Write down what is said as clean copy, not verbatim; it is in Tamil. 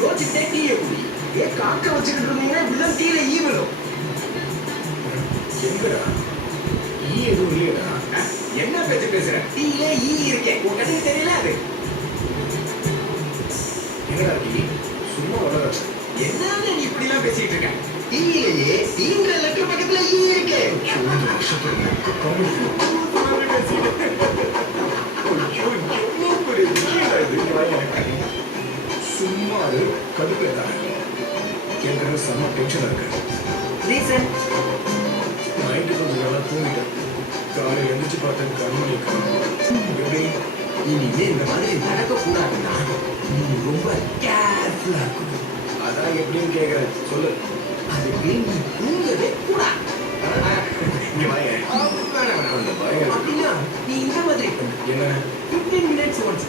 யோசிச்சுட்டே டீயை குடி. காக்க வச்சுக்கிட்டு இருந்தீங்கன்னா இப்படிதான் டீல ஈ விழும். எங்கடா ஈ எதுவும் இல்லையடா. என்ன பேச்சு பேசுற? டீல ஈ இருக்கேன், உன் கண்ணுக்கு தெரியல அது. என்னடா டீ சும்மா வளராச்சு. என்னன்னு நீ இப்படி எல்லாம் பேசிட்டு இருக்க? டீயிலேயே டீங்கிற லெட்டர் பக்கத்துல ஈ இருக்கே. சும்மா கடுப்பேதா கேட்கறது செம்ம டென்ஷனா இருக்கு. ரீசன் நைட்டு கொஞ்சம் நல்லா தூங்கிட்டேன். காலையில் எழுந்திரிச்சு பார்த்தேன் கண்மணி எப்படி இனிமே இந்த மாதிரி நடக்கக்கூடாதுன்னா நீ ரொம்ப கேர்ஃபுல்லா இருக்கணும். அதான் எப்படின்னு கேட்குறேன் சொல்லு. அதுக்கு நீ தூங்கவே கூடாது. இங்க வாங்க. அப்படின்னா நீ இந்த மாதிரி பண்ணு. என்ன 15 minutes once